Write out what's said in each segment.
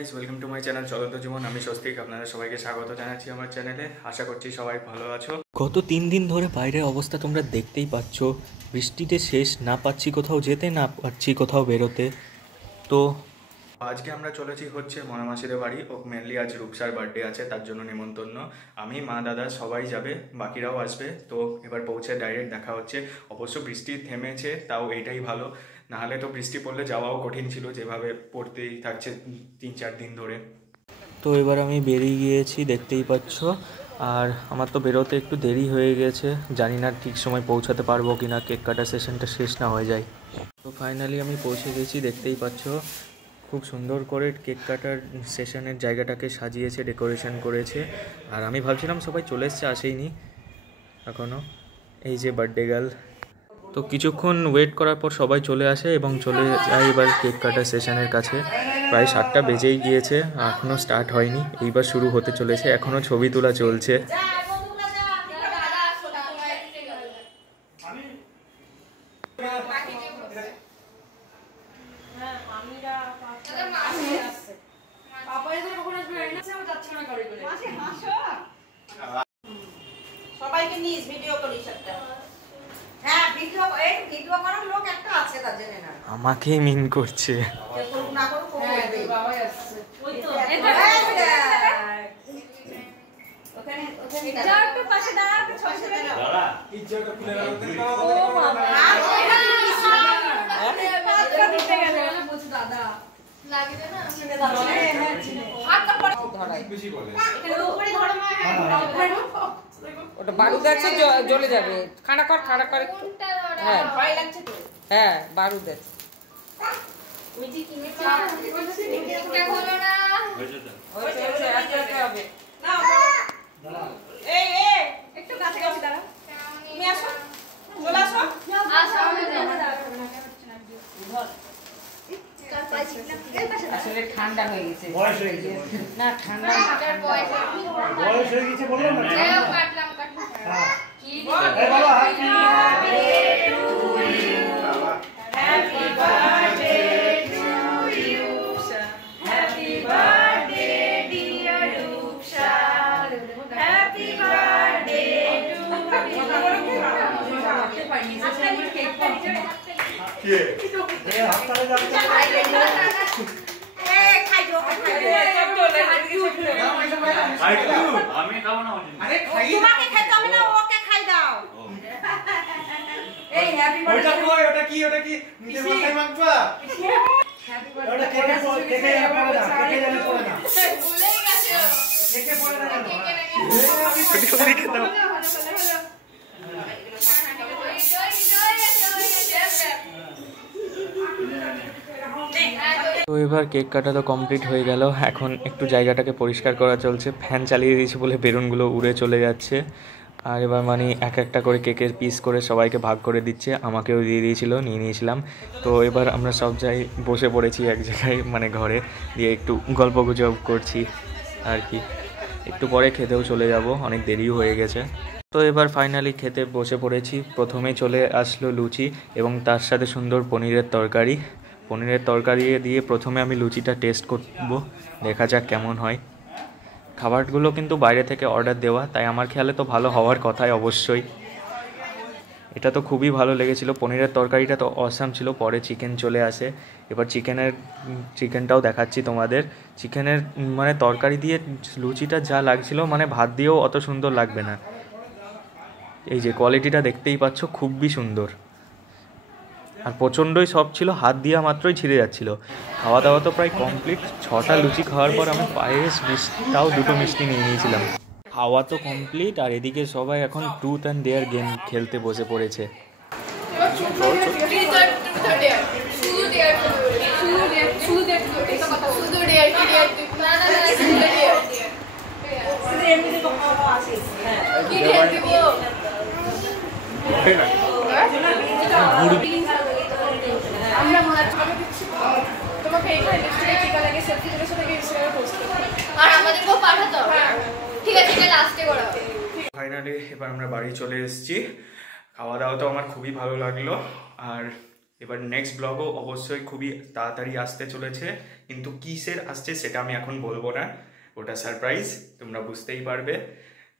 Guys, welcome to my channel চলন্ত জীবন। আমি স্বস্তিক, আপনারা সবাইকে স্বাগত জানাচ্ছি আমার চ্যানেলে। আশা করছি সবাই ভালো আছো। গত 3 দিন ধরে বাইরের অবস্থা তোমরা দেখতেই পাচ্ছ। বৃষ্টিতে শেষ, না পাচ্ছি কোথাও যেতে, না পাচ্ছি কোথাও বেরোতে। তো আজকে আমরা চলেছি হচ্ছে মনামাসিদের বাড়ি। ও মেনলি আজ রূপসার বার্থডে আছে, তার জন্য নিমন্ত্রণ। আমি, মা, দাদা সবাই যাবে, বাকিরাও আসবে। তো এবার পৌঁছে ডাইরেক্ট দেখা হচ্ছে। অবশ্য বৃষ্টি থেমেছে, তাও এইটাই ভালো, নাহলে তো বৃষ্টি পড়লে যাওয়াও কঠিন ছিল, যেভাবে পড়তেই থাকছে 3-4 দিন ধরে। তো এবার আমি বেরিয়ে গিয়েছি, দেখতেই পাচ্ছ। আর আমার তো বেরোতে একটু দেরি হয়ে গেছে, জানি না ঠিক সময় পৌঁছাতে পারবো কি না, কেক কাটার সেশনটা শেষ না হয়ে যায়। তো ফাইনালি আমি পৌঁছে গেছি, দেখতেই পাচ্ছ। খুব সুন্দর করে কেক কাটার সেশনের জায়গাটাকে সাজিয়েছে, ডেকোরেশন করেছে। আর আমি ভাবছিলাম সবাই চলে এসছে, আসেইনি এখনও। এই যে বার্থডে গার্ল। তো কিছুক্ষণ ওয়েট করার পর সবাই চলে আসে এবং চলে যায় এবার কেক কাটার সেশনের কাছে। প্রায় 7টা বেজেই গিয়েছে, এখনও স্টার্ট হয়নি, এইবার শুরু হতে চলেছে। এখনও ছবি তোলা চলছে। সবাইকে নিস ভিডিও করিস একটা। হ্যাঁ, ভিডিও করার লোক একটা আছে, তা জেনে না। আমাকেই মিন করছে। করুক না করুক, বাবাই আসছে। ওই তো ওখানে যাও, একটু পাশে দাঁড়া, পাশে দাঁড়া। ইজ্জতটা খুলে রাখো তো। ও বাবা, এখানে নিস না। পাঁচটা দিতে গেলে বলে বলছি দাদা লাগে দে না, চিনে দাও। হ্যাঁ চিনে। হাতটা পড়ে ধরাই বেশি বলে। এখানে তো উপরে ধরো মা, ওটা বারুদ আছে, জ্বলে যাবে। খাড়া কর কোনটা ধরো? হ্যাঁ ভয় লাগছে তো। হ্যাঁ বারুদ আছে। মিটি কিনেছে, এটা হলো না। হয়েছে আস্তে আস্তে হবে না। দাঁড়া, এই একটু কাছে কাছে দাঁড়া। তুমি আসো, চলে আসো। আমি ধর আসলে ঠান্ডা হয়ে গেছে, বয়স হয়ে গেছে না। ঠান্ডা বয়স হয়ে গেছে বললাম না। কাটলাম কি বাবা, happy birthday to you, happy birthday dear Rupsa, happy birthday to you. Cake কাটছে কে? এ হাততালি দাও। এ খাই দাও, আমি খাবো না। আরে খাই, তোমাকে খেতে হবে না, ওকে খাই দাও। এই হ্যাপি বার্থডে। ওটা কি নিজে মাথায় মাখবা? Happy birthday. ওটা কেকে পড়ে না, কেকে জানি পড়ে না, ভুলেই গেছো। কেকে পড়ে না কেন? আমি ছুটি খেতে দাও। তো এবার কেক কাটা তো কমপ্লিট হয়ে গেল। এখন একটু জায়গাটাকে পরিষ্কার করা চলছে। ফ্যান চালিয়ে দিয়েছি বলে বেলুনগুলো উড়ে চলে যাচ্ছে। আর এবার মানে এক একটা করে কেকের পিস করে সবাইকে ভাগ করে দিচ্ছে, আমাকেও দিয়ে দিয়েছিল, নিয়ে নিয়েছিলাম। তো এবার আমরা সব বসে পড়েছি এক জায়গায়, মানে ঘরে দিয়ে একটু গল্পগুজব করছি আর কি। একটু পরে খেতেও চলে যাব, অনেক দেরিও হয়ে গেছে। তো এবার ফাইনালি খেতে বসে পড়েছি। প্রথমেই চলে আসলো লুচি এবং তার সাথে সুন্দর পনিরের তরকারি। পনিরের তরকারি দিয়ে প্রথমে আমি লুচিটা টেস্ট করব, দেখা যাক কেমন হয়। খাবারগুলো কিন্তু বাইরে থেকে অর্ডার দেওয়া, তাই আমার খেয়ালে তো ভালো হওয়ার কথাই অবশ্যই। এটা তো খুবই ভালো লেগেছিলো, পনিরের তরকারিটা তো অসাম ছিল। পরে চিকেন চলে আসে, এবার চিকেনটাও দেখাচ্ছি তোমাদের। চিকেনের মানে তরকারি দিয়ে লুচিটা যা লাগছিল, মানে ভাত দিয়েও অত সুন্দর লাগবে না। এই যে কোয়ালিটিটা দেখতেই পাচ্ছ, খুবই সুন্দর আর প্রচণ্ডই সফট ছিল, হাত দেওয়া মাত্রই ছিঁড়ে যাচ্ছিল। খাওয়া দাওয়া তো প্রায় কমপ্লিট। 6টা লুচি খাওয়ার পর আমি পায়েস মিষ্টিটাও 2টো মিষ্টি নিয়ে নিয়েছিলাম। খাওয়া তো কমপ্লিট, আর এদিকে সবাই এখন ট্রুথ অ্যান্ড ডেয়ার গেম খেলতে বসে পড়েছে। তোমাকে এইটা লিপস্টিকে টিকা লাগিয়ে সেলফি তুলে সেটাকে ইনস্টাগ্রামে পোস্ট করো আর আমাদেরকেও পাঠাতে হবে। ঠিক আছে, এটা লাস্টে করা হবে। ফাইনালি এবার আমরা বাড়ি চলে এসেছি। খাওয়া দাওয়া তো আমার খুবই ভালো লাগলো। আর এবার নেক্সট ব্লগও অবশ্যই খুবই তাড়াতাড়ি আসতে চলেছে, কিন্তু কিসের আসছে সেটা আমি এখন বলবো না, ওটা সারপ্রাইজ, তোমরা বুঝতেই পারবে।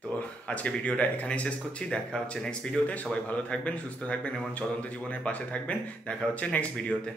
তো আজকে ভিডিওটা এখানেই শেষ করছি, দেখা হচ্ছে নেক্সট ভিডিওতে। সবাই ভালো থাকবেন, সুস্থ থাকবেন এবং চলন্ত জীবনের পাশে থাকবেন। দেখা হচ্ছে নেক্সট ভিডিওতে।